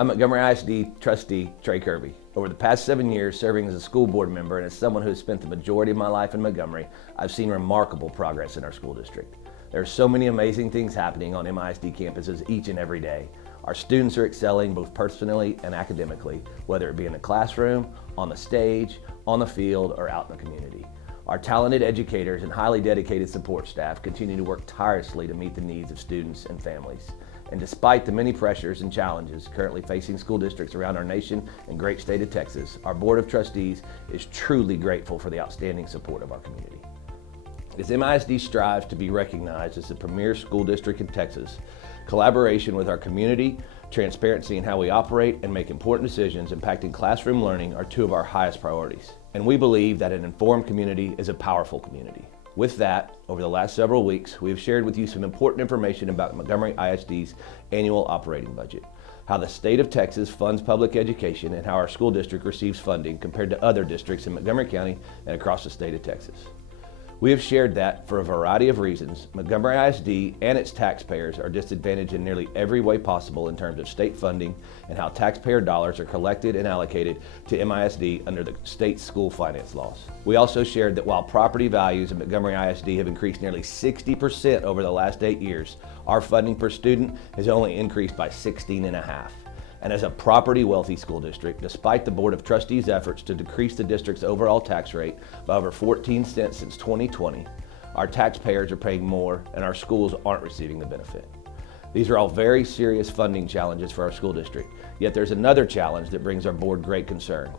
I'm Montgomery ISD trustee Trey Kirby. Over the past 7 years serving as a school board member and as someone who has spent the majority of my life in Montgomery, I've seen remarkable progress in our school district. There are so many amazing things happening on MISD campuses each and every day. Our students are excelling both personally and academically, whether it be in the classroom, on the stage, on the field, or out in the community. Our talented educators and highly dedicated support staff continue to work tirelessly to meet the needs of students and families. And despite the many pressures and challenges currently facing school districts around our nation and great state of Texas, our Board of Trustees is truly grateful for the outstanding support of our community. As MISD strives to be recognized as the premier school district in Texas, collaboration with our community, transparency in how we operate, and make important decisions impacting classroom learning are two of our highest priorities. And we believe that an informed community is a powerful community. With that, over the last several weeks, we have shared with you some important information about Montgomery ISD's annual operating budget, how the state of Texas funds public education, and how our school district receives funding compared to other districts in Montgomery County and across the state of Texas. We have shared that, for a variety of reasons, Montgomery ISD and its taxpayers are disadvantaged in nearly every way possible in terms of state funding and how taxpayer dollars are collected and allocated to MISD under the state school finance laws. We also shared that while property values in Montgomery ISD have increased nearly 60% over the last 8 years, our funding per student has only increased by 16.5%. And as a property-wealthy school district, despite the Board of Trustees' efforts to decrease the district's overall tax rate by over 14 cents since 2020, our taxpayers are paying more and our schools aren't receiving the benefit. These are all very serious funding challenges for our school district, yet there's another challenge that brings our board great concern,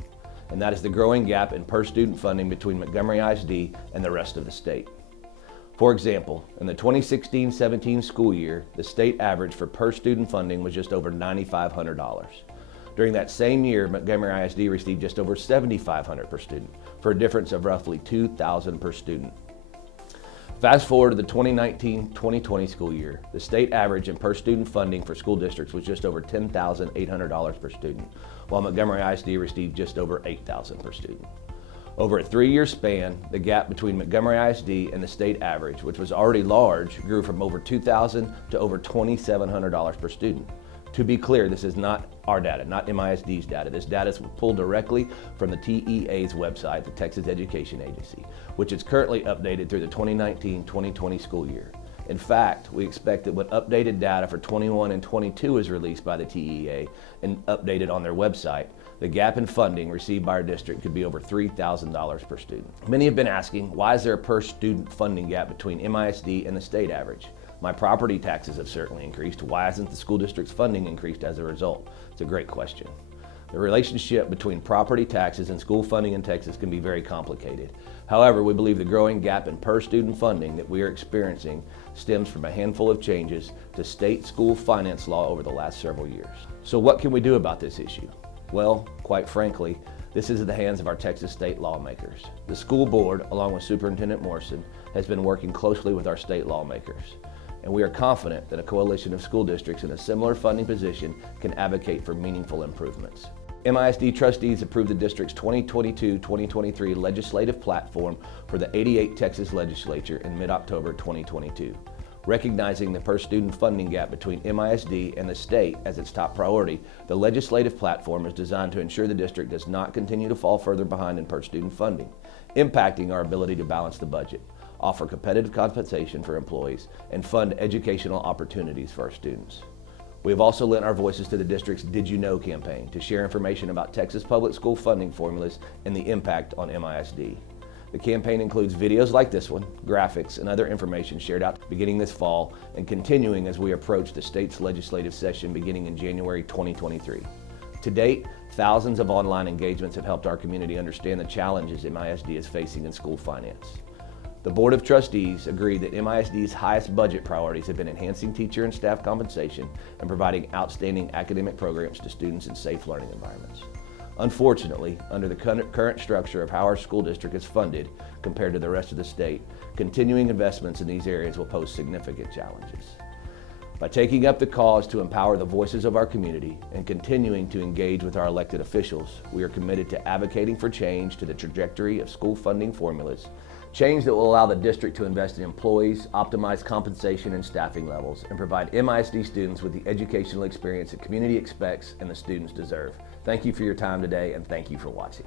and that is the growing gap in per-student funding between Montgomery ISD and the rest of the state. For example, in the 2016-17 school year, the state average for per-student funding was just over $9,500. During that same year, Montgomery ISD received just over $7,500 per student, for a difference of roughly $2,000 per student. Fast forward to the 2019-2020 school year, the state average in per-student funding for school districts was just over $10,800 per student, while Montgomery ISD received just over $8,000 per student. Over a 3-year span, the gap between Montgomery ISD and the state average, which was already large, grew from over $2,000 to over $2,700 per student. To be clear, this is not our data, not MISD's data. This data is pulled directly from the TEA's website, the Texas Education Agency, which is currently updated through the 2019-2020 school year. In fact, we expect that when updated data for 21 and 22 is released by the TEA and updated on their website, the gap in funding received by our district could be over $3,000 per student. Many have been asking, why is there a per student funding gap between MISD and the state average? My property taxes have certainly increased. Why hasn't the school district's funding increased as a result? It's a great question. The relationship between property taxes and school funding in Texas can be very complicated. However, we believe the growing gap in per-student funding that we are experiencing stems from a handful of changes to state school finance law over the last several years. So what can we do about this issue? Well, quite frankly, this is in the hands of our Texas state lawmakers. The school board, along with Superintendent Morrison, has been working closely with our state lawmakers. And we are confident that a coalition of school districts in a similar funding position can advocate for meaningful improvements. MISD trustees approved the district's 2022-2023 legislative platform for the 88th Texas Legislature in mid-October 2022. Recognizing the per-student funding gap between MISD and the state as its top priority, the legislative platform is designed to ensure the district does not continue to fall further behind in per-student funding, impacting our ability to balance the budget, offer competitive compensation for employees, and fund educational opportunities for our students. We have also lent our voices to the district's Did You Know campaign to share information about Texas public school funding formulas and the impact on MISD. The campaign includes videos like this one, graphics, and other information shared out beginning this fall and continuing as we approach the state's legislative session beginning in January 2023. To date, thousands of online engagements have helped our community understand the challenges MISD is facing in school finance. The Board of Trustees agreed that MISD's highest budget priorities have been enhancing teacher and staff compensation and providing outstanding academic programs to students in safe learning environments. Unfortunately, under the current structure of how our school district is funded compared to the rest of the state, continuing investments in these areas will pose significant challenges. By taking up the cause to empower the voices of our community and continuing to engage with our elected officials, we are committed to advocating for change to the trajectory of school funding formulas, change that will allow the district to invest in employees, optimize compensation and staffing levels, and provide MISD students with the educational experience the community expects and the students deserve. Thank you for your time today, and thank you for watching.